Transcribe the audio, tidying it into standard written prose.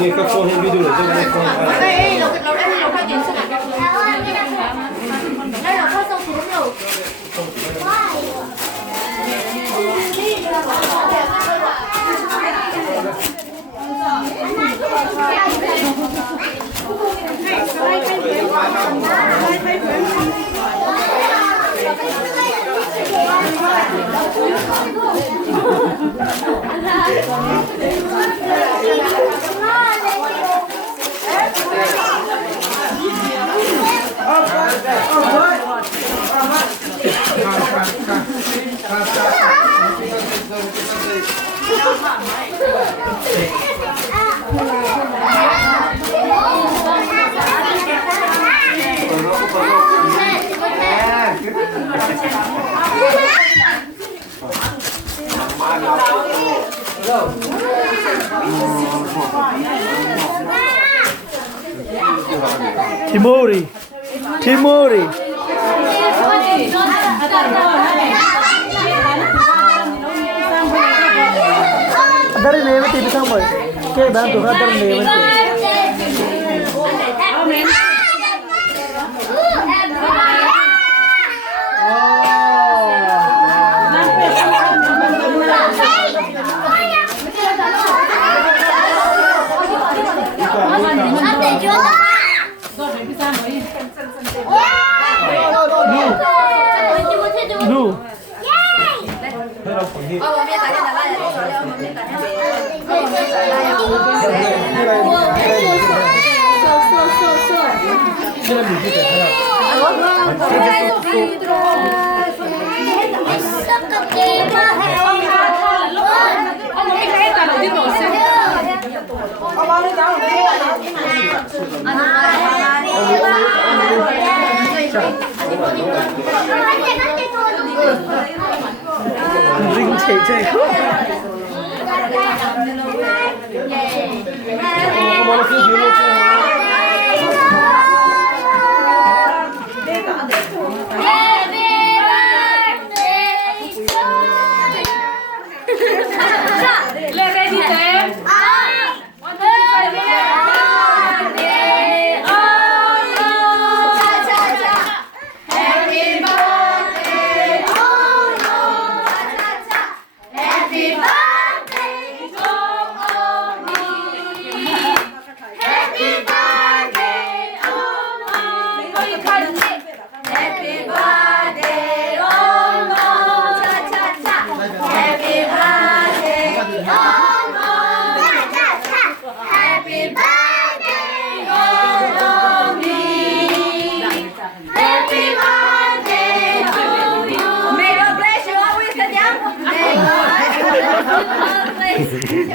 นี่ก็โฟนให้ดูเลยจะไม่โฟนอะไร đâyเราđãเราphải tiền số đây là có sâu xuống rồi Timori. Timori. Dari name ti bisa mo. Ke ban tu ka dari name ti. Nu. Ring chạy chạy. Please.